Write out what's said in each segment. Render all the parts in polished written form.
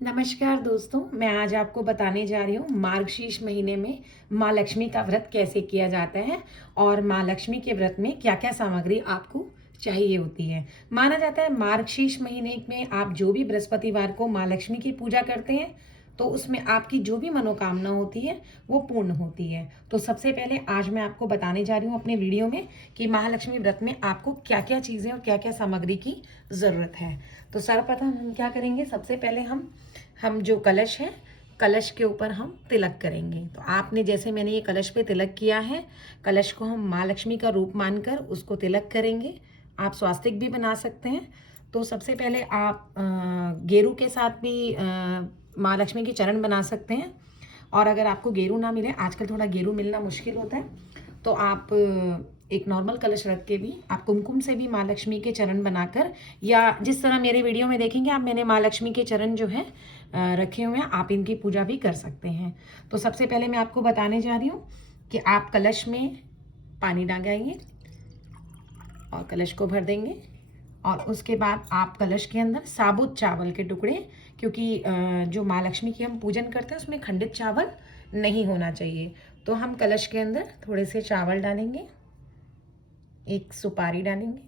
नमस्कार दोस्तों, मैं आज आपको बताने जा रही हूँ मार्गशीर्ष महीने में माँ लक्ष्मी का व्रत कैसे किया जाता है और माँ लक्ष्मी के व्रत में क्या-क्या सामग्री आपको चाहिए होती है। माना जाता है मार्गशीर्ष महीने में आप जो भी बृहस्पतिवार को माँ लक्ष्मी की पूजा करते हैं, तो उसमें आपकी जो भी मनोकामना होती है, वो पूर्ण होती है। तो सबसे पहले आज मैं आपको बताने जा रही हूँ अपने वीडियो में कि महालक्ष्मी व्रत में आपको क्या-क्या चीज़ें और क्या-क्या सामग्री की ज़रूरत है। तो सर्वप्रथम हम क्या करेंगे, सबसे पहले हम जो कलश है, कलश के ऊपर हम तिलक करेंगे। तो आपने जैसे मैंने ये कलश पे तिलक किया है, कलश को हम माँ लक्ष्मी का रूप मानकर उसको तिलक करेंगे। आप स्वास्तिक भी बना सकते हैं। तो सबसे पहले आप गेरू के साथ भी माँ लक्ष्मी के चरण बना सकते हैं। और अगर आपको गेरू ना मिले, आजकल थोड़ा गेरू मिलना मुश्किल होता है, तो आप एक नॉर्मल कलश रख के भी आप कुमकुम से भी माँ लक्ष्मी के चरण बनाकर, या जिस तरह मेरे वीडियो में देखेंगे आप, मैंने माँ लक्ष्मी के चरण जो है रखे हुए हैं, आप इनकी पूजा भी कर सकते हैं। तो सबसे पहले मैं आपको बताने जा रही हूँ कि आप कलश में पानी डालेंगे और कलश को भर देंगे। और उसके बाद आप कलश के अंदर साबुत चावल के टुकड़े, क्योंकि जो माँ लक्ष्मी की हम पूजन करते हैं उसमें खंडित चावल नहीं होना चाहिए, तो हम कलश के अंदर थोड़े से चावल डालेंगे, एक सुपारी डालेंगे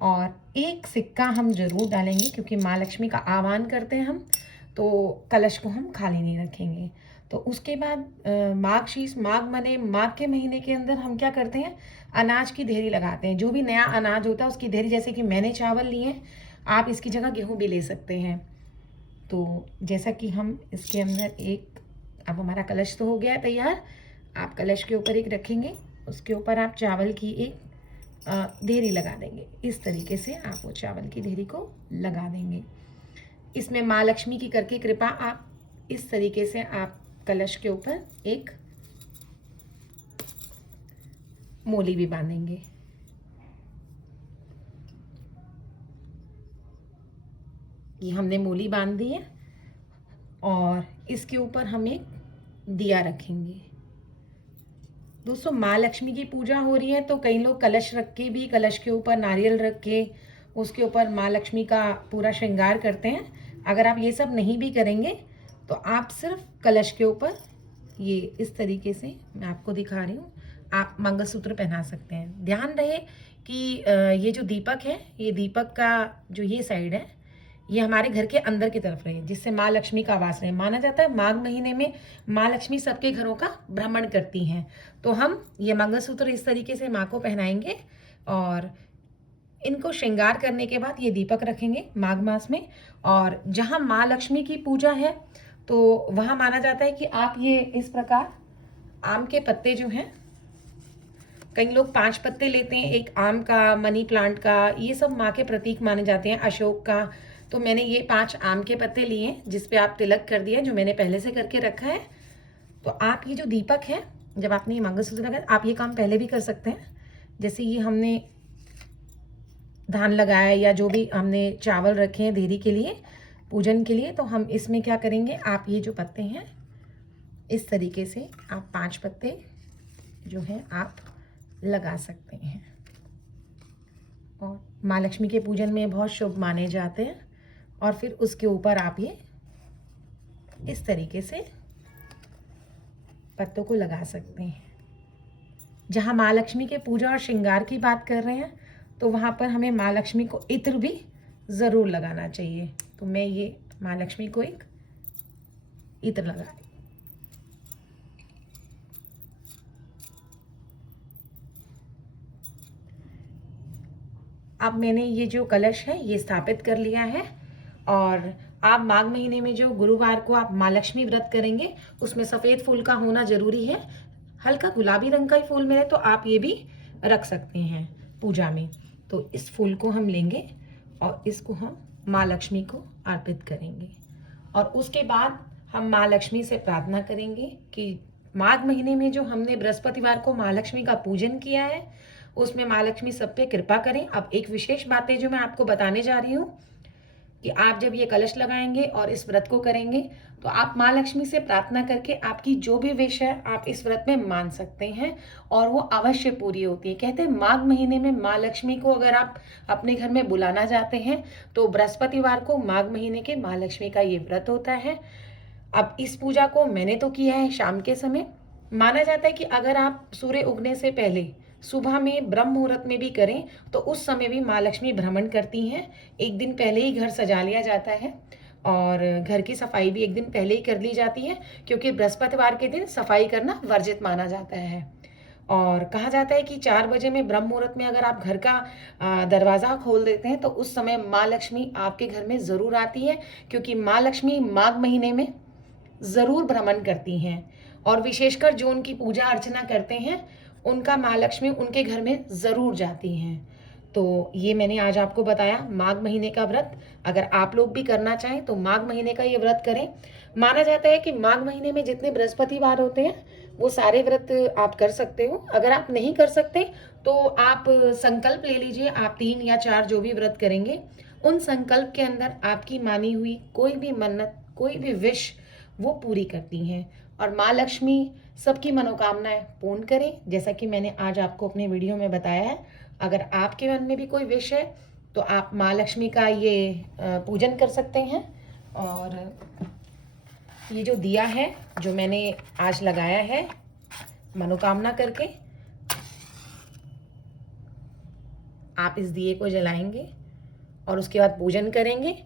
और एक सिक्का हम जरूर डालेंगे, क्योंकि माँ लक्ष्मी का आह्वान करते हैं हम, तो कलश को हम खाली नहीं रखेंगे। तो उसके बाद माघ माने माघ के महीने के अंदर हम क्या करते हैं, अनाज की ढेरी लगाते हैं। जो भी नया अनाज होता है उसकी ढेरी, जैसे कि मैंने चावल लिए, आप इसकी जगह गेहूं भी ले सकते हैं। तो जैसा कि हम इसके अंदर एक, अब हमारा कलश तो हो गया है तैयार, आप कलश के ऊपर एक रखेंगे, उसके ऊपर आप चावल की एक ढेरी लगा देंगे। इस तरीके से आप वो चावल की ढेरी को लगा देंगे। इसमें माँ लक्ष्मी की करके कृपा, आप इस तरीके से आप कलश के ऊपर एक मोली भी बांधेंगे। ये हमने मोली बांध दी है और इसके ऊपर हम एक दिया रखेंगे। दोस्तों, माँ लक्ष्मी की पूजा हो रही है तो कई लोग कलश रख के भी, कलश के ऊपर नारियल रख के उसके ऊपर माँ लक्ष्मी का पूरा श्रृंगार करते हैं। अगर आप ये सब नहीं भी करेंगे तो आप सिर्फ कलश के ऊपर ये इस तरीके से, मैं आपको दिखा रही हूँ, आप मंगलसूत्र पहना सकते हैं। ध्यान रहे कि ये जो दीपक है, ये दीपक का जो ये साइड है, ये हमारे घर के अंदर की तरफ रहे, जिससे माँ लक्ष्मी का वास रहे। माना जाता है माघ महीने में माँ लक्ष्मी सबके घरों का भ्रमण करती हैं। तो हम ये मंगलसूत्र इस तरीके से माँ को पहनाएंगे और इनको श्रृंगार करने के बाद ये दीपक रखेंगे माघ मास में। और जहाँ माँ लक्ष्मी की पूजा है तो वहाँ माना जाता है कि आप ये इस प्रकार आम के पत्ते जो हैं, कई लोग 5 पत्ते लेते हैं, एक आम का, मनी प्लांट का, ये सब माँ के प्रतीक माने जाते हैं, अशोक का। तो मैंने ये 5 आम के पत्ते लिए हैं, जिस पे आप तिलक कर दिया, जो मैंने पहले से करके रखा है। तो आप ये जो दीपक है, जब आपने ये मंगलसूत्र लगाया, आप ये काम पहले भी कर सकते हैं। जैसे ये हमने धान लगाया या जो भी हमने चावल रखे हैं देरी के लिए, पूजन के लिए, तो हम इसमें क्या करेंगे, आप ये जो पत्ते हैं इस तरीके से आप 5 पत्ते जो है आप लगा सकते हैं। और माँ लक्ष्मी के पूजन में बहुत शुभ माने जाते हैं। और फिर उसके ऊपर आप ये इस तरीके से पत्तों को लगा सकते हैं। जहाँ माँ लक्ष्मी के पूजा और श्रृंगार की बात कर रहे हैं, तो वहाँ पर हमें माँ लक्ष्मी को इत्र भी ज़रूर लगाना चाहिए। तो मैं ये माँ लक्ष्मी को एक इत्र लगा, अब मैंने ये जो कलश है ये स्थापित कर लिया है। और आप माघ महीने में जो गुरुवार को आप माँ लक्ष्मी व्रत करेंगे, उसमें सफ़ेद फूल का होना जरूरी है। हल्का गुलाबी रंग का ही फूल मिले तो आप ये भी रख सकते हैं पूजा में। तो इस फूल को हम लेंगे और इसको हम माँ लक्ष्मी को अर्पित करेंगे। और उसके बाद हम माँ लक्ष्मी से प्रार्थना करेंगे कि माघ महीने में जो हमने बृहस्पतिवार को माँ लक्ष्मी का पूजन किया है, उसमें माँ लक्ष्मी सब पे कृपा करें। अब एक विशेष बात है जो मैं आपको बताने जा रही हूँ कि आप जब ये कलश लगाएंगे और इस व्रत को करेंगे तो आप माँ लक्ष्मी से प्रार्थना करके आपकी जो भी विश है आप इस व्रत में मान सकते हैं और वो अवश्य पूरी होती है। कहते हैं माघ महीने में माँ लक्ष्मी को अगर आप अपने घर में बुलाना चाहते हैं तो बृहस्पतिवार को माघ महीने के माँ लक्ष्मी का ये व्रत होता है। अब इस पूजा को मैंने तो किया है शाम के समय। माना जाता है कि अगर आप सूर्य उगने से पहले सुबह में ब्रह्म मुहूर्त में भी करें तो उस समय भी माँ लक्ष्मी भ्रमण करती हैं। एक दिन पहले ही घर सजा लिया जाता है और घर की सफाई भी एक दिन पहले ही कर ली जाती है, क्योंकि बृहस्पतिवार के दिन सफाई करना वर्जित माना जाता है। और कहा जाता है कि 4 बजे में ब्रह्म मुहूर्त में अगर आप घर का दरवाज़ा खोल देते हैं तो उस समय माँ लक्ष्मी आपके घर में ज़रूर आती है, क्योंकि माँ लक्ष्मी माघ महीने में ज़रूर भ्रमण करती हैं। और विशेषकर जो उनकी पूजा अर्चना करते हैं उनका माँ लक्ष्मी उनके घर में ज़रूर जाती हैं। तो ये मैंने आज आपको बताया माघ महीने का व्रत। अगर आप लोग भी करना चाहें तो माघ महीने का ये व्रत करें। माना जाता है कि माघ महीने में जितने बृहस्पतिवार होते हैं वो सारे व्रत आप कर सकते हो। अगर आप नहीं कर सकते तो आप संकल्प ले लीजिए, आप 3 या 4 जो भी व्रत करेंगे उन संकल्प के अंदर आपकी मानी हुई कोई भी मन्नत, कोई भी विश वो पूरी करती हैं और माँ लक्ष्मी सबकी मनोकामनाएं पूर्ण करें, जैसा कि मैंने आज आपको अपने वीडियो में बताया है। अगर आपके मन में भी कोई विश है तो आप माँ लक्ष्मी का ये पूजन कर सकते हैं। और ये जो दिया है जो मैंने आज लगाया है मनोकामना करके, आप इस दिए को जलाएंगे और उसके बाद पूजन करेंगे।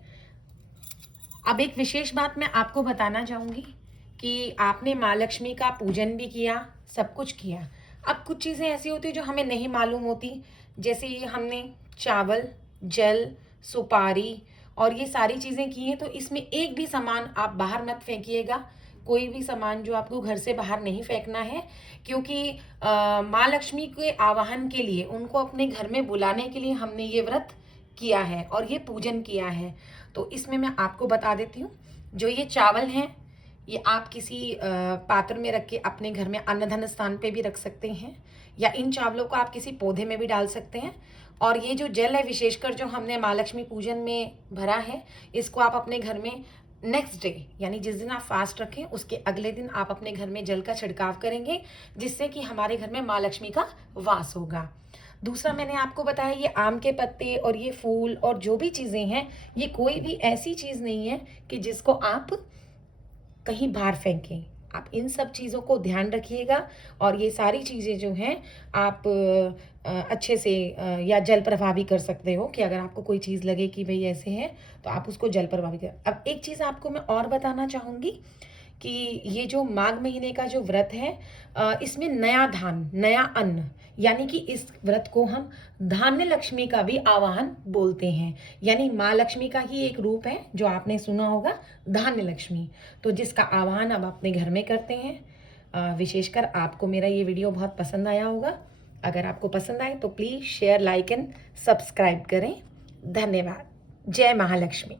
अब एक विशेष बात मैं आपको बताना चाहूँगी कि आपने माँ लक्ष्मी का पूजन भी किया, सब कुछ किया। अब कुछ चीज़ें ऐसी होती हैं जो हमें नहीं मालूम होती, जैसे ये हमने चावल, जल, सुपारी और ये सारी चीज़ें की हैं, तो इसमें एक भी सामान आप बाहर मत फेंकिएगा। कोई भी सामान जो आपको घर से बाहर नहीं फेंकना है, क्योंकि माँ लक्ष्मी के आवाहन के लिए, उनको अपने घर में बुलाने के लिए हमने ये व्रत किया है और ये पूजन किया है। तो इसमें मैं आपको बता देती हूँ, जो ये चावल हैं ये आप किसी पात्र में रख के अपने घर में अन्नधन स्थान पे भी रख सकते हैं, या इन चावलों को आप किसी पौधे में भी डाल सकते हैं। और ये जो जल है विशेषकर जो हमने माँ लक्ष्मी पूजन में भरा है, इसको आप अपने घर में नेक्स्ट डे यानी जिस दिन आप फास्ट रखें उसके अगले दिन आप अपने घर में जल का छिड़काव करेंगे, जिससे कि हमारे घर में माँ लक्ष्मी का वास होगा। दूसरा मैंने आपको बताया ये आम के पत्ते और ये फूल और जो भी चीज़ें हैं, ये कोई भी ऐसी चीज़ नहीं है कि जिसको आप कहीं बाहर फेंकें। आप इन सब चीज़ों को ध्यान रखिएगा और ये सारी चीज़ें जो हैं आप अच्छे से या जल प्रवाह भी कर सकते हो, कि अगर आपको कोई चीज़ लगे कि भाई ऐसे है तो आप उसको जल प्रवाह भी कर। अब एक चीज़ आपको मैं और बताना चाहूँगी कि ये जो माघ महीने का जो व्रत है इसमें नया धान, नया अन्न, यानी कि इस व्रत को हम धान्य लक्ष्मी का भी आवाहन बोलते हैं। यानी माँ लक्ष्मी का ही एक रूप है जो आपने सुना होगा, धान्य लक्ष्मी, तो जिसका आवाहन अब अपने घर में करते हैं। विशेषकर आपको मेरा ये वीडियो बहुत पसंद आया होगा। अगर आपको पसंद आए तो please share, like and subscribe करें। धन्यवाद। जय महालक्ष्मी।